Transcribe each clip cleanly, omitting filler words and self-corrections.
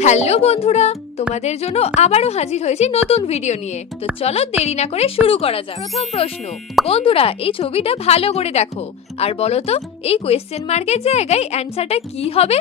Hello বন্ধুরা, তোমাদের জন্য আবারও হাজির হয়েছি নতুন ভিডিও নিয়ে। তো চলো দেরি না করে শুরু করা যাক। প্রথম প্রশ্ন, বন্ধুরা এই ছবিটা ভালো করে দেখো আর বলো তো এই কোয়েশ্চেন মার্কের জায়গায় অ্যানসারটা কি হবে?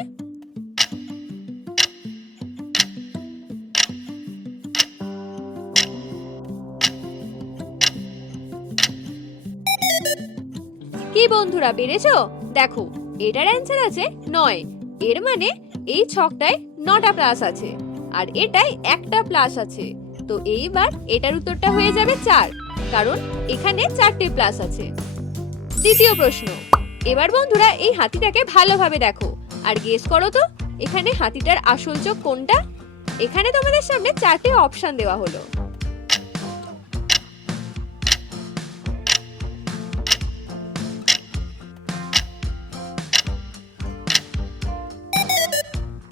কি বন্ধুরা, পেরেছো? দেখো, এটার অ্যানসার আছে 9। এর মানে এই ছকটায় 9টা প্লাস আছে আর এটায় একটা প্লাস আছে। তো এইবার এটার উত্তরটা হয়ে যাবে 4, কারণ এখানে 4টে প্লাস আছে। দ্বিতীয় প্রশ্ন, এবার বন্ধুরা এই হাতিটাকে ভালোভাবে দেখো আর গেস করো তো এখানে হাতিটার আসল চোখ কোনটা? এখানে তোমাদের সামনে 4টে অপশন দেওয়া হলো।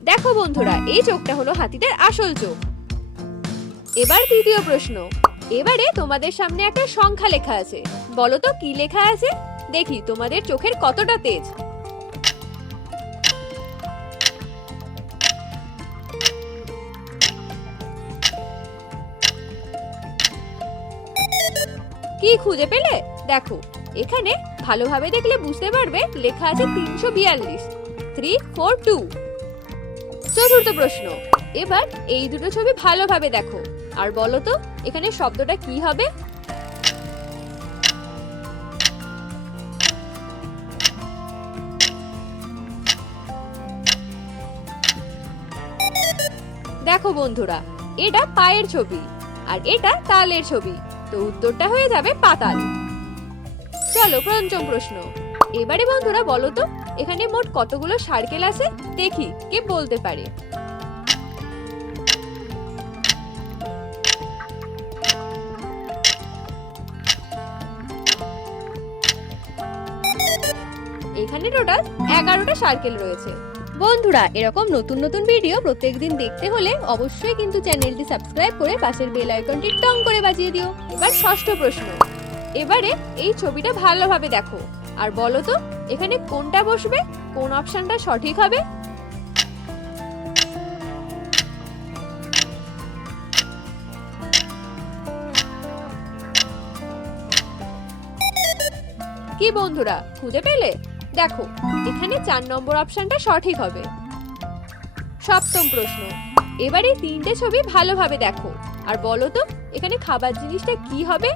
দেখো বন্ধুরা, এই চোখটা হলো হাতিটার আসল চোখ। এবার তৃতীয় প্রশ্ন, এবারে তোমাদের সামনে একটা সংখ্যা লেখা আছে, বলো তো কি লেখা আছে? দেখি তোমাদের চোখের কতটা তেজ। কি খুঁজে পেলে? দেখো, এখানে ভালোভাবে দেখলে বুঝতে পারবে লেখা আছে 342, 342। চতুর্থ প্রশ্ন, এবার এই দুটো ছবি ভালোভাবে দেখো আর বলো তো এখানে শব্দটা কি হবে? দেখো বন্ধুরা, এটা পায়ের ছবি আর এটা তালের ছবি। তো উত্তরটা হয়ে যাবে পাতাল। চলো পঞ্চম প্রশ্ন, এবারে বন্ধুরা বলো তো এখানে মোট কতগুলো সার্কেল আছে? দেখি কে বলতে পারে। এখানে টোটাল 11টা সার্কেল রয়েছে। বন্ধুরা এরকম নতুন নতুন ভিডিও প্রত্যেকদিন দেখতে হলে অবশ্যই কিন্তু চ্যানেলটি সাবস্ক্রাইব করে পাশের বেল আইকনটি টং করে বাজিয়ে দিও। এবার ষষ্ঠ প্রশ্ন, এবারে এই ছবিটা ভালোভাবে দেখো আর বলো তো এখানে কোনটা বসবে, কোন অপশনটা সঠিক হবে? কি বন্ধুরা, খুঁজে পেলে? দেখো, এখানে 4 নম্বর অপশনটা সঠিক হবে। সপ্তম প্রশ্ন, এবারে 3টে ছবি ভালোভাবে দেখো আর বলো তো এখানে খাবার জিনিসটা কি হবে?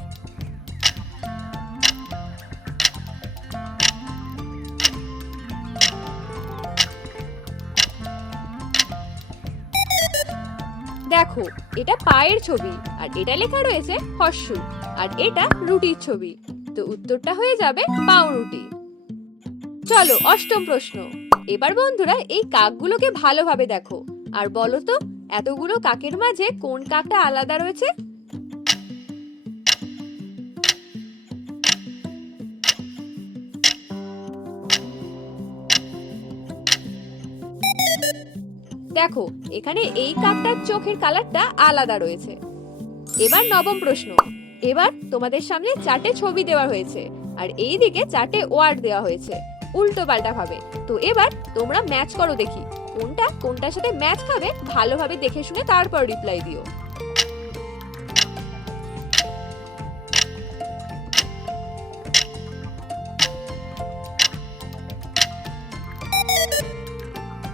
দেখো, এটা পায়ের ছবি আর এটা লেখা রয়েছে হর্ষু আর এটা রুটির ছবি। তো উত্তরটা হয়ে যাবে পাউরুটি। চলো অষ্টম প্রশ্ন, এবার বন্ধুরা এই কাকগুলোকে ভালোভাবে দেখো আর বলো তো এতগুলো কাকের মাঝে কোন কাকটা আলাদা রয়েছে? দেখো, এখানে এই কাকটার চোখের কালারটা আলাদা রয়েছে। এবার নবম প্রশ্ন, এবার তোমাদের সামনে 4টে ছবি দেওয়া হয়েছে আর এই দিকে 4টে ওয়ার্ড দেওয়া হয়েছে উল্টো পাল্টা ভাবে। তো এবার তোমরা ম্যাচ করো, দেখি কোনটা কোনটার সাথে ম্যাচ খাবে। ভালোভাবে দেখে শুনে তারপর রিপ্লাই দিও।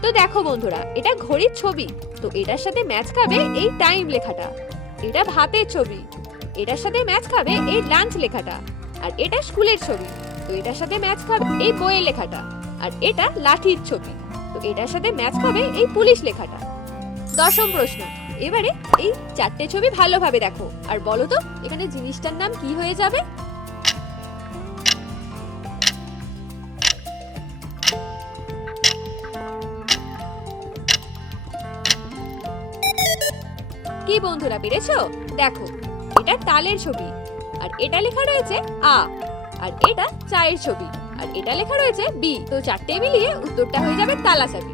তো দেখো বন্ধুরা, এটা ঘড়ির ছবি, তো এটার সাথে ম্যাচ খাবে এই টাইম লেখাটা। এটা ভাতের ছবি, এটার সাথে ম্যাচ খাবে এই লাঞ্চ লেখাটা। আর এটা স্কুলের ছবি, তো এটার সাথে ম্যাচ খাবে এই বইয়ের লেখাটা। আর এটা লাঠির ছবি, তো এটার সাথে ম্যাচ খাবে এই পুলিশ লেখাটা। দশম প্রশ্ন, এবারে এই 4টে ছবি ভালোভাবে দেখো আর বলো তো এখানে জিনিসটার নাম কি হয়ে যাবে? কি বন্ধুরা, পেরেছো? দেখো, এটা তালের ছবি আর এটা লেখা রয়েছে আ। আর এটা চায়ের ছবি আর এটা লেখা রয়েছে বি। তো 4টে মিলিয়ে উত্তরটা হয়ে যাবে তালা চাবি।